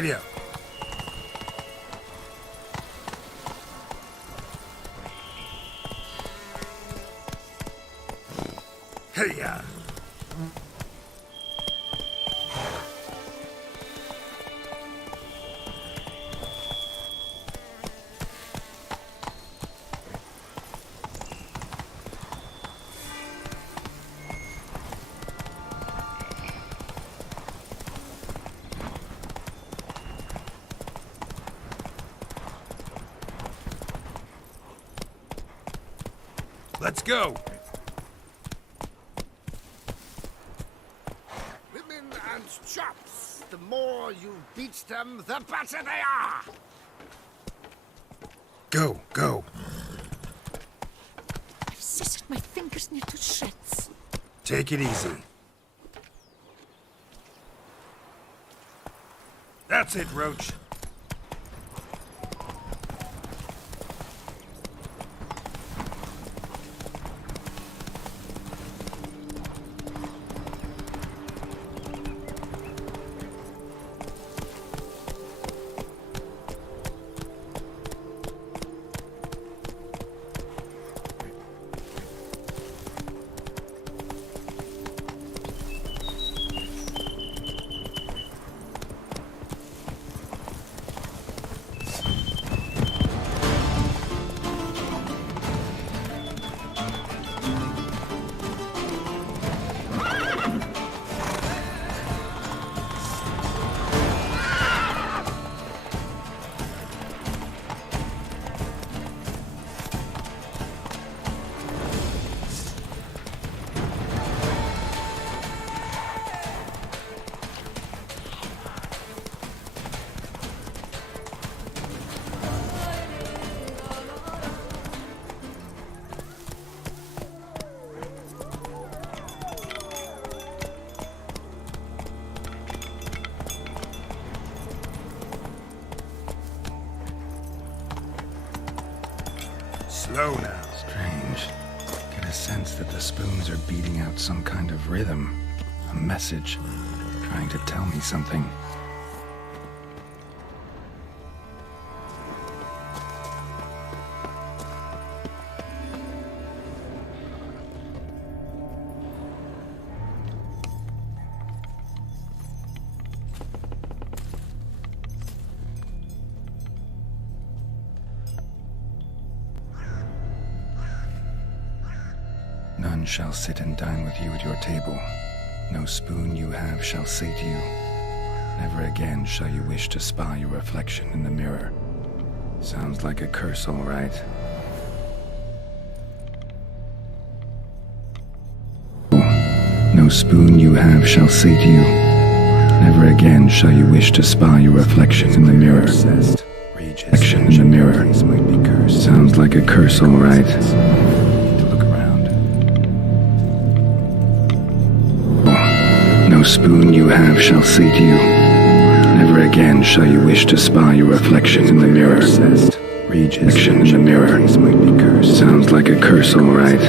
Giddy up. Hey-ya! Let's go! Women and chops. The more you beat them, the better they are. Go, go. I've scissored my fingers near to shreds. Take it easy. That's it, Roach. Slow now. Strange. Get a sense that the spoons are beating out some kind of rhythm. A message. Trying to tell me something. None shall sit and dine with you at your table. No spoon you have shall say to you, never again shall you wish to spy your reflection in the mirror. Sounds like a curse, all right. No spoon you have shall say to you, never again shall you wish to spy your reflection in the mirror. Reflection in the mirror. Sounds like a curse, all right. No spoon you have shall say to you, never again shall you wish to spy your reflection in the mirror. Reflection in the mirror. Sounds like a curse, all right.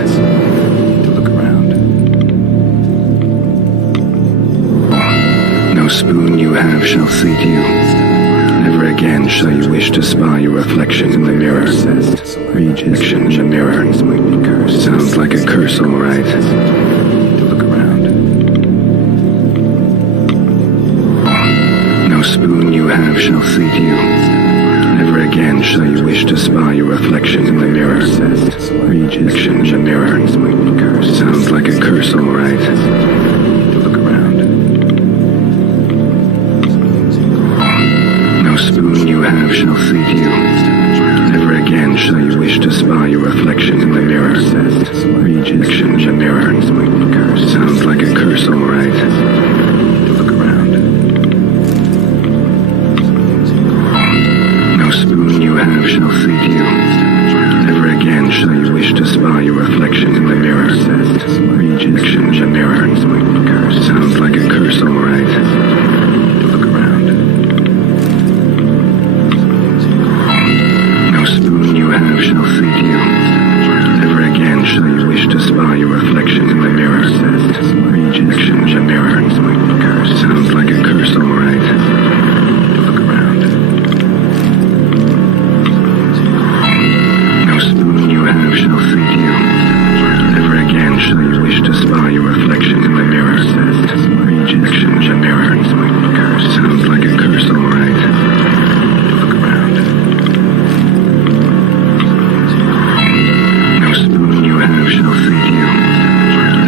No spoon you have shall say to you, never again shall you wish to spy your reflection in the mirror. Reflection in the mirror. Sounds like a curse, all right. No spoon you have shall say to you, never again shall you wish to spy your reflection in the mirror. Reflection in the mirror. Sounds like a curse, all right. No spoon you have shall say to you, never again shall you wish to spy your reflection in the mirror. Reflection in the mirror. Sounds like a curse, all right. Spoon you have shall say to you, never again shall you wish to spy your reflection in the mirror. Reflection in the mirror. Sounds like a curse, all right. No spoon you have shall say to you, never again shall you spy your reflection in the mirror. Rejection in the mirror. Sounds like a curse, all right. Look around. No spoon you have shall save you.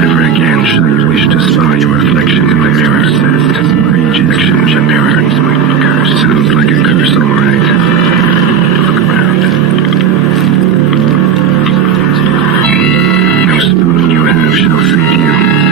Never again shall you wish to spy your reflection in the mirror. Rejection in the mirror. Sounds like a curse, all right. Look around. No spoon you have shall save you.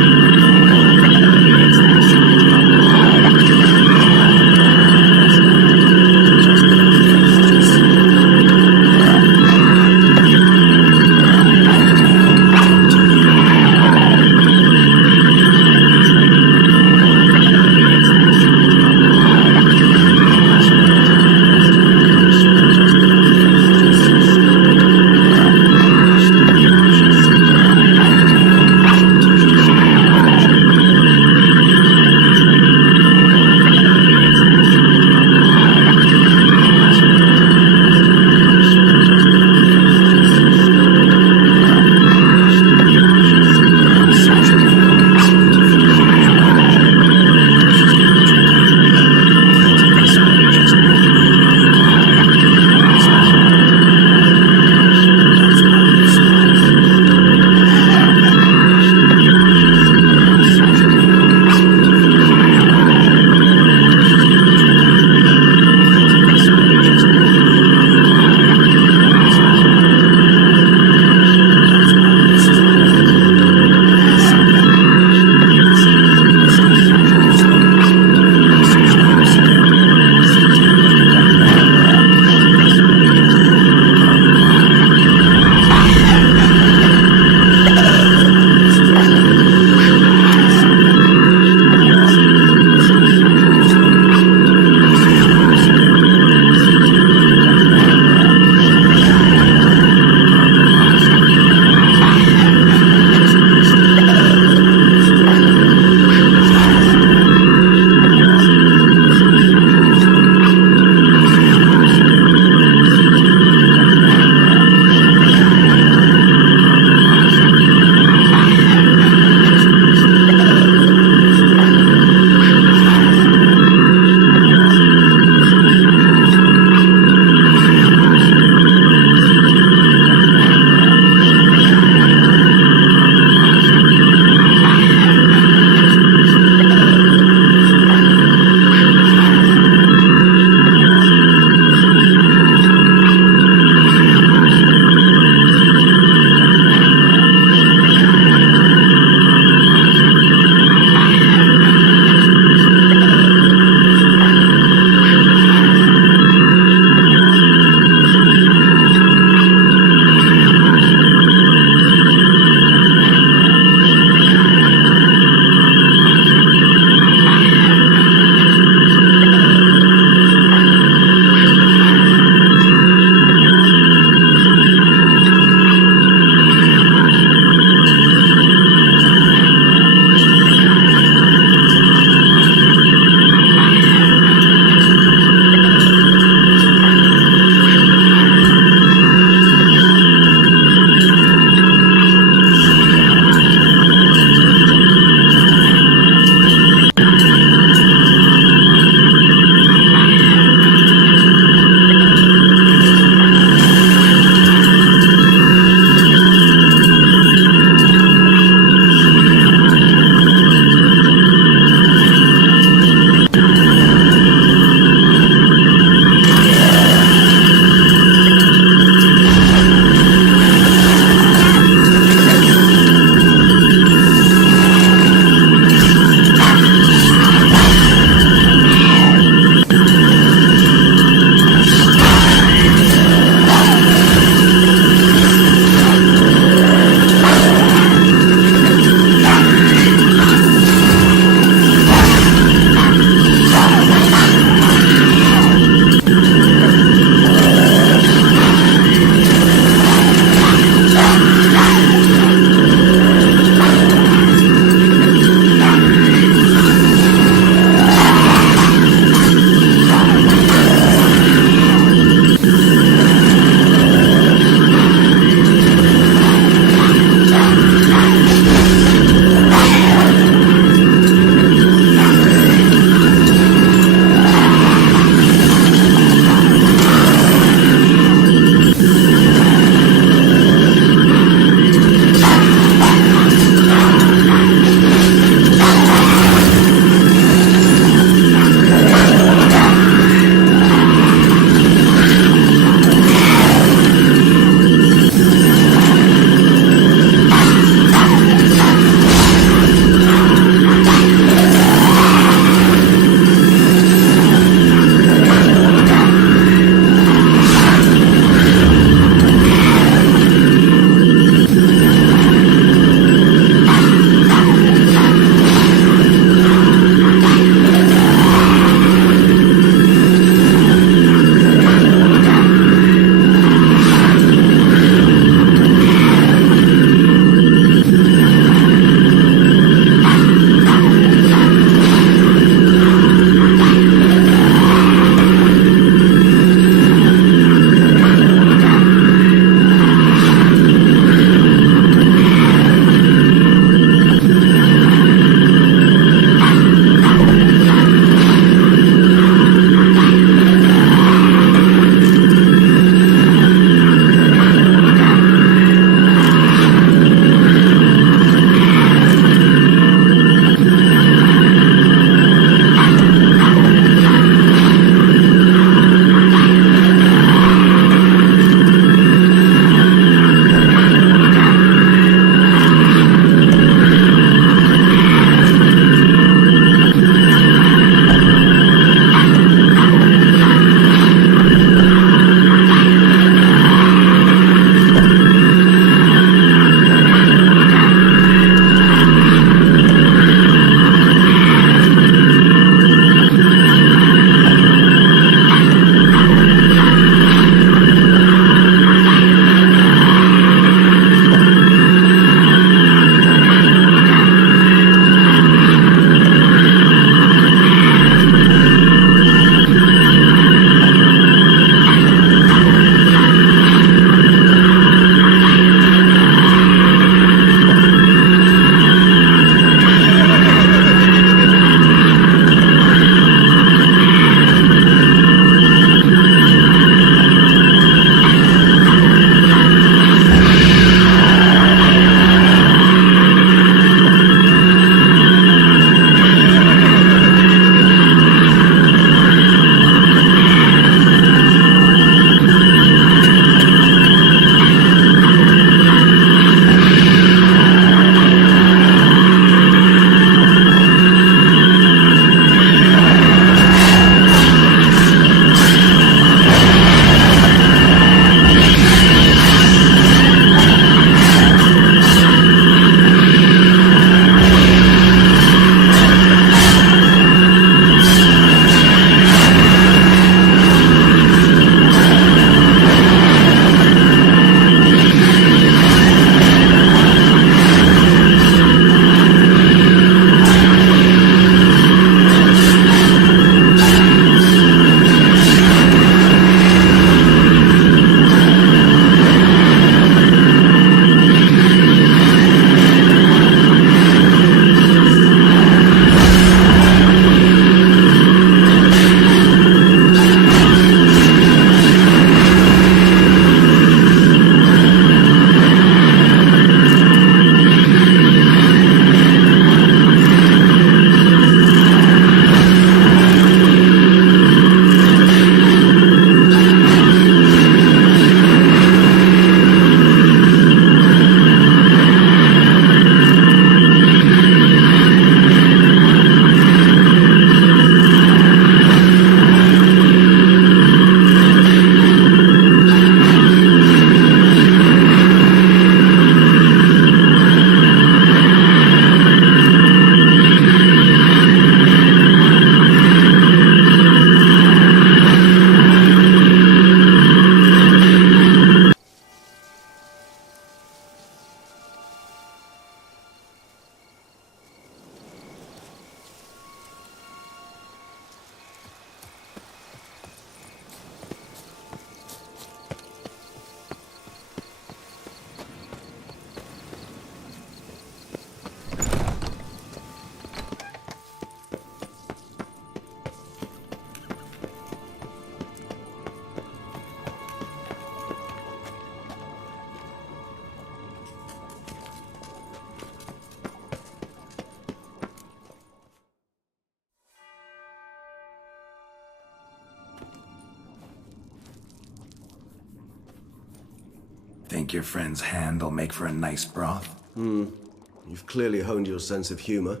Think your friend's hand'll make for a nice broth? You've clearly honed your sense of humor.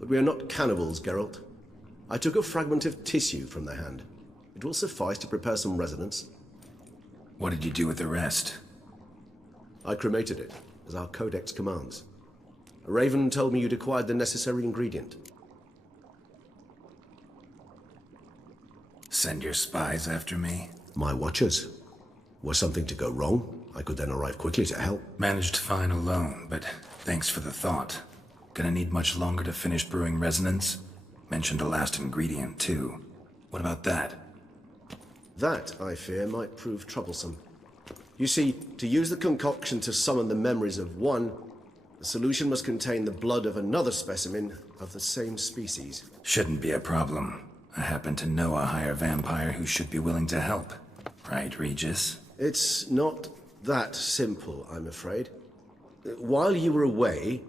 But we are not cannibals, Geralt. I took a fragment of tissue from the hand. It will suffice to prepare some resonance. What did you do with the rest? I cremated it, as our codex commands. A raven told me you'd acquired the necessary ingredient. Send your spies after me? My watchers. Were something to go wrong, I could then arrive quickly to help. Managed fine alone, but thanks for the thought. Gonna need much longer to finish brewing resonance? Mentioned a last ingredient, too. What about that? That, I fear, might prove troublesome. You see, to use the concoction to summon the memories of one, the solution must contain the blood of another specimen of the same species. Shouldn't be a problem. I happen to know a higher vampire who should be willing to help. Right, Regis? It's not that simple, I'm afraid. While you were away,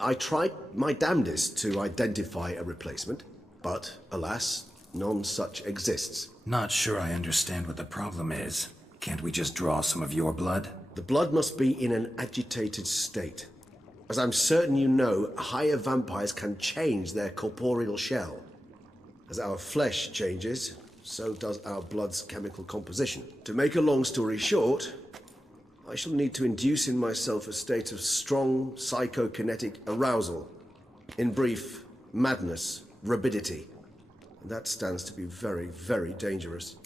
I tried my damnedest to identify a replacement, but alas, none such exists. Not sure I understand what the problem is. Can't we just draw some of your blood? The blood must be in an agitated state. As I'm certain you know, higher vampires can change their corporeal shell. As our flesh changes, so does our blood's chemical composition. To make a long story short, I shall need to induce in myself a state of strong psychokinetic arousal. In brief, madness, rabidity. And that stands to be very, very dangerous.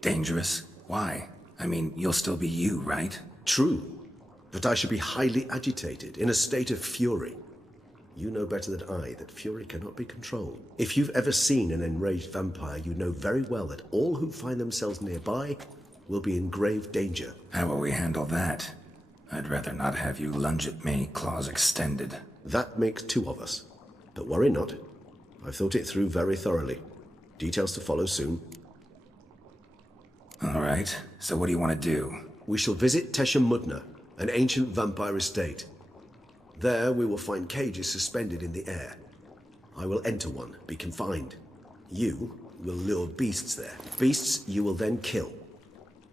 Dangerous? Why? I mean, you'll still be you, right? True, but I should be highly agitated, in a state of fury. You know better than I that fury cannot be controlled. If you've ever seen an enraged vampire, you know very well that all who find themselves nearby will be in grave danger. How will we handle that? I'd rather not have you lunge at me, claws extended. That makes two of us. But worry not. I've thought it through very thoroughly. Details to follow soon. All right, so what do you want to do? We shall visit Teshem Mutna, an ancient vampire estate. There we will find cages suspended in the air. I will enter one, be confined. You will lure beasts there. Beasts you will then kill.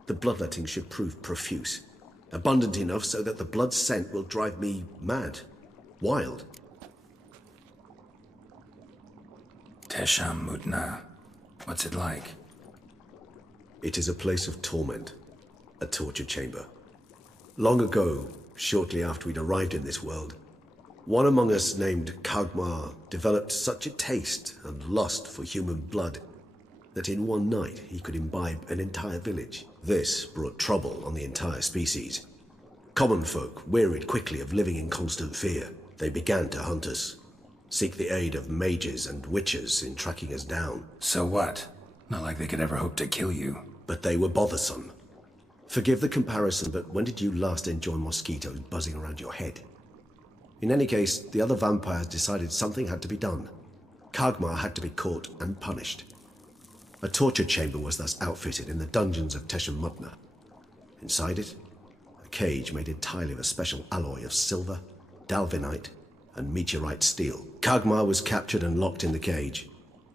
The bloodletting should prove profuse. Abundant enough so that the blood scent will drive me mad. Wild. Teshem Mutna. What's it like? It is a place of torment. A torture chamber. Long ago, shortly after we'd arrived in this world, one among us named Kagmar developed such a taste and lust for human blood that in one night he could imbibe an entire village. This brought trouble on the entire species. Common folk wearied quickly of living in constant fear. They began to hunt us, seek the aid of mages and witches in tracking us down. So what? Not like they could ever hope to kill you. But they were bothersome. Forgive the comparison, but when did you last enjoy mosquitoes buzzing around your head? In any case, the other vampires decided something had to be done. Kagmar had to be caught and punished. A torture chamber was thus outfitted in the dungeons of Teshem Mutna. Inside it, a cage made entirely of a special alloy of silver, dalvinite, and meteorite steel. Kagmar was captured and locked in the cage.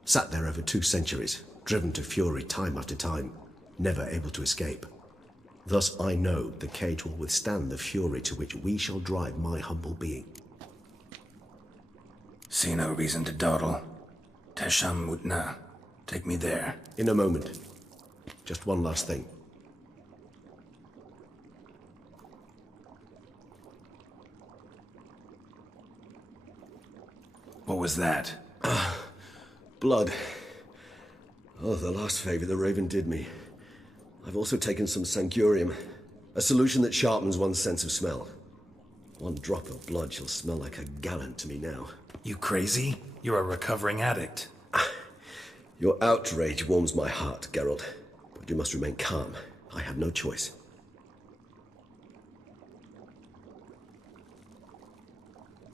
Sat there over 2 centuries, driven to fury time after time, never able to escape. Thus I know the cage will withstand the fury to which we shall drive my humble being. See no reason to dawdle. Teshem Mutna. Take me there. In a moment. Just one last thing. What was that? Blood. Oh, the last favor the Raven did me. I've also taken some Sancurium, a solution that sharpens one's sense of smell. One drop of blood shall smell like a gallon to me now. You crazy? You're a recovering addict. Your outrage warms my heart, Geralt. But you must remain calm. I have no choice.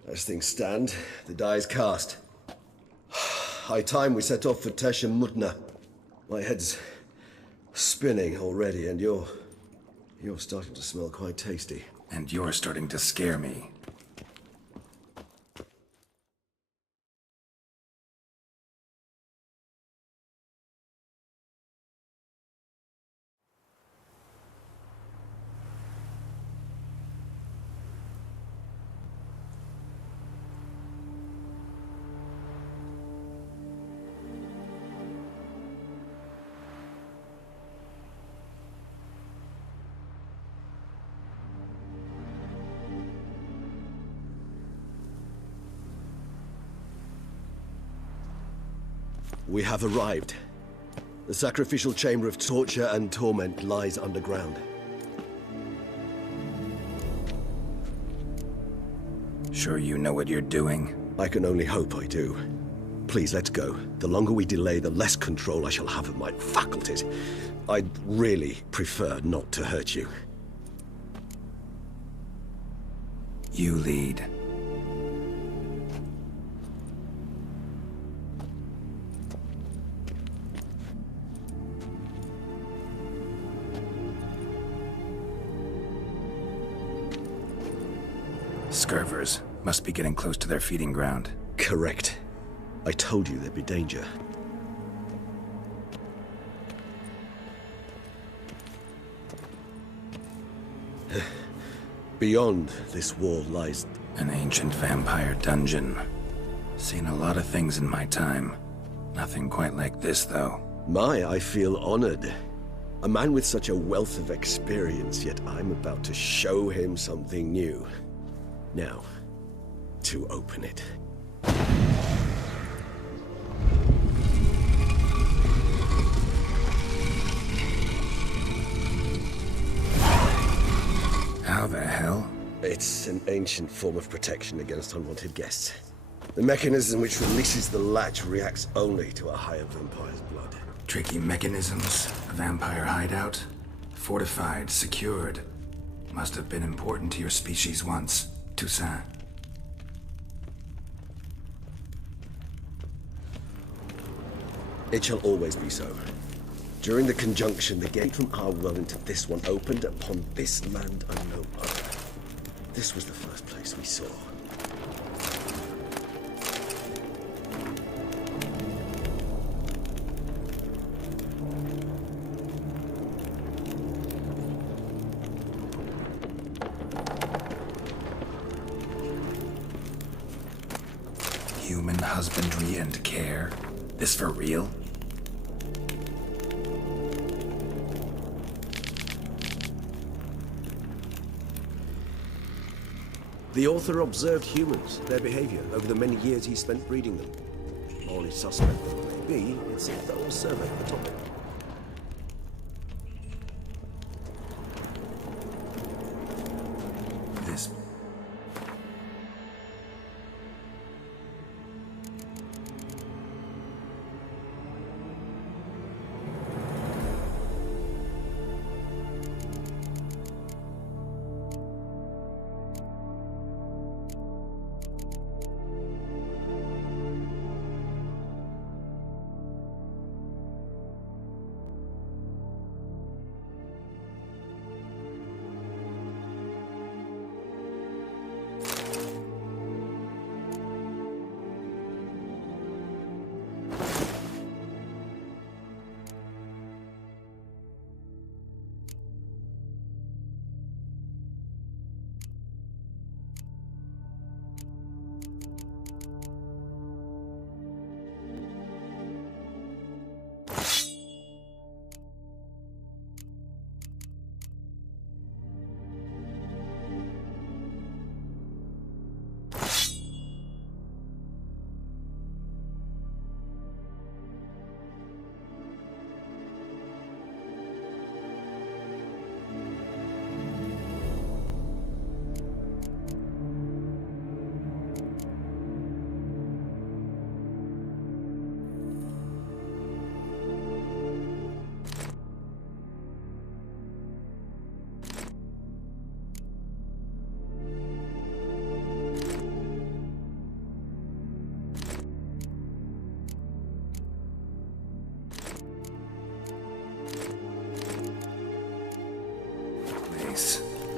As things stand, the die is cast. High time we set off for Teshem Mutna. My head's spinning already, and you're starting to smell quite tasty. And you're starting to scare me. We have arrived. The sacrificial chamber of torture and torment lies underground. Sure you know what you're doing? I can only hope I do. Please, let's go. The longer we delay, the less control I shall have of my faculties. I'd really prefer not to hurt you. You lead. Scurvers must be getting close to their feeding ground. Correct. I told you there'd be danger. Beyond this wall lies... An ancient vampire dungeon. Seen a lot of things in my time. Nothing quite like this, though. I feel honored. A man with such a wealth of experience, yet I'm about to show him something new. Now, to open it. How the hell? It's an ancient form of protection against unwanted guests. The mechanism which releases the latch reacts only to a higher vampire's blood. Tricky mechanisms, a vampire hideout. Fortified, secured. Must have been important to your species once. Toussaint. It shall always be so. During the conjunction, the gate from our world into this one opened upon this land and no other. This was the first place we saw. Human husbandry and care? This for real? The author observed humans, their behavior, over the many years he spent breeding them. Morally suspect though it may be, it's a thorough survey of the topic. This...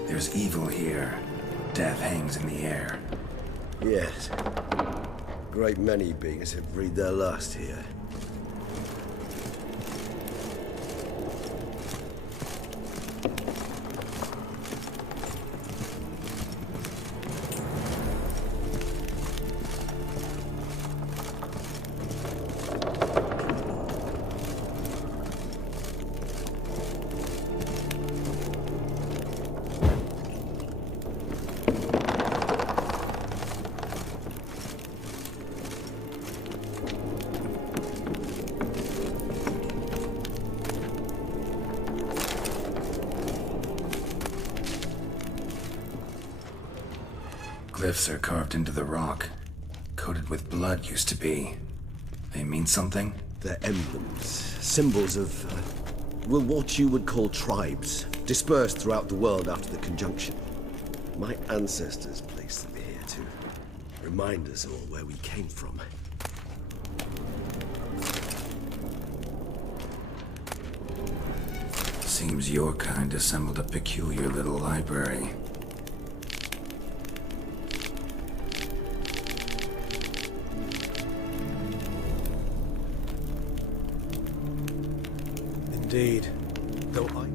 There's evil here. Death hangs in the air. Yes. Great many beings have breathed their last here. glyphs are carved into the rock. Coated with blood used to be. They mean something? They're emblems, symbols of, well, what you would call tribes, dispersed throughout the world after the conjunction. My ancestors placed them here to remind us all where we came from. Seems your kind assembled a peculiar little library. Indeed. Though I...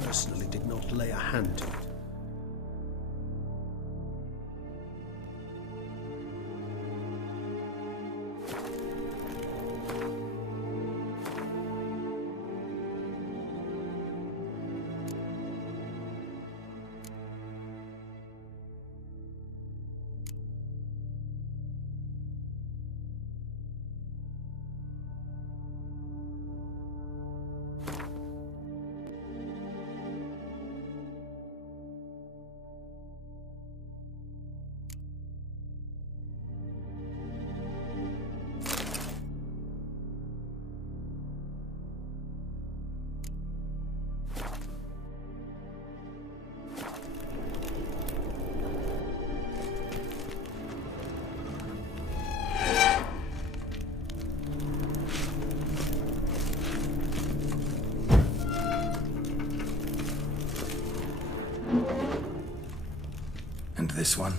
personally did not lay a hand to it. And this one?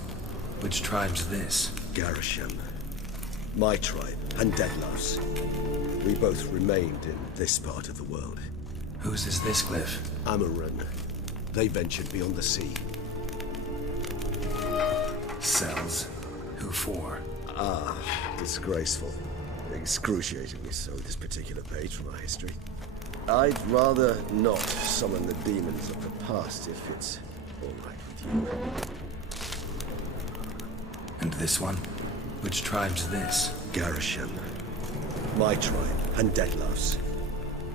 Which tribe's this? Garisham. My tribe, and Deadlove's. We both remained in this part of the world. Whose is this glyph? Amaran. They ventured beyond the sea. Cells? Who for? Ah, disgraceful. Excruciatingly so, this particular page from our history. I'd rather not summon the demons of the past if it's all right with you. And this one? Which tribe's this? Garisham. My tribe, and Deadlove's.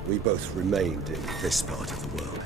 We both remained in this part of the world.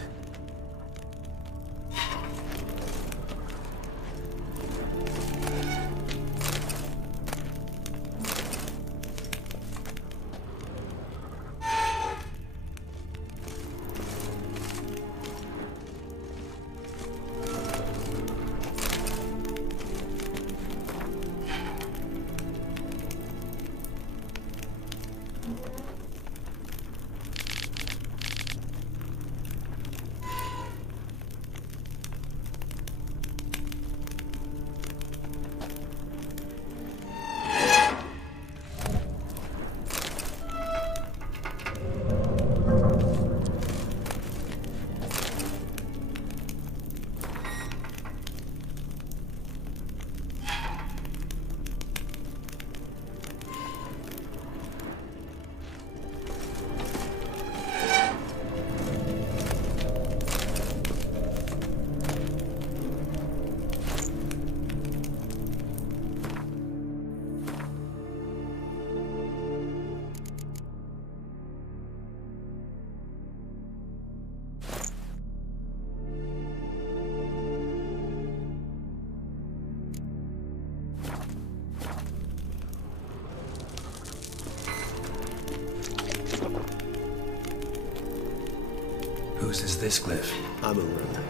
Whose is this glyph? Amaran.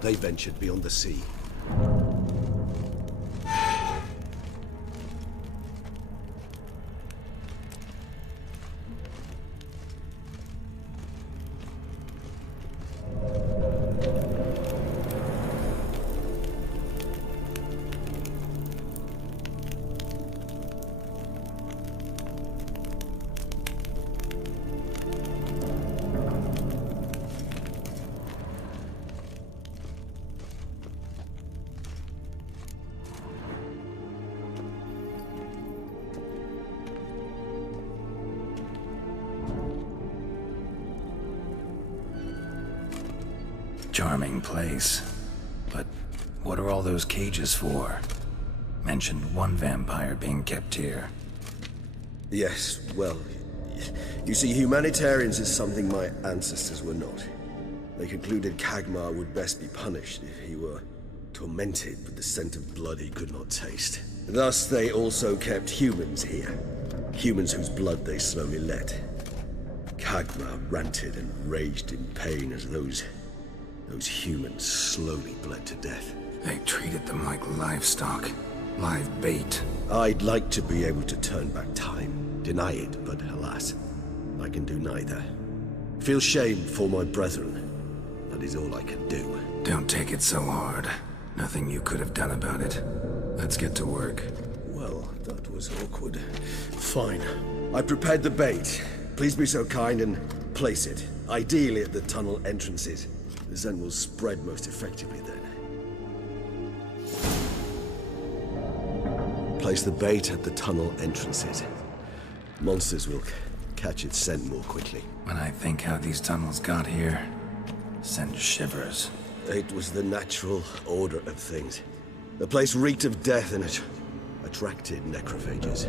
They ventured beyond the sea. Charming place. But what are all those cages for? Mentioned one vampire being kept here. Yes, well, you see, humanitarians is something my ancestors were not. They concluded Kagmar would best be punished if he were tormented with the scent of blood he could not taste. Thus, they also kept humans here. Humans whose blood they slowly let. Kagmar ranted and raged in pain as those humans slowly bled to death. They treated them like livestock. Live bait. I'd like to be able to turn back time, deny it, but alas, I can do neither. Feel shame for my brethren. That is all I can do. Don't take it so hard. Nothing you could have done about it. Let's get to work. Well, that was awkward. Fine. I prepared the bait. Please be so kind and place it, ideally at the tunnel entrances. The scent will spread most effectively then. Place the bait at the tunnel entrances. Monsters will catch its scent more quickly. When I think how these tunnels got here, send shivers. It was the natural order of things. The place reeked of death and it attracted necrophages.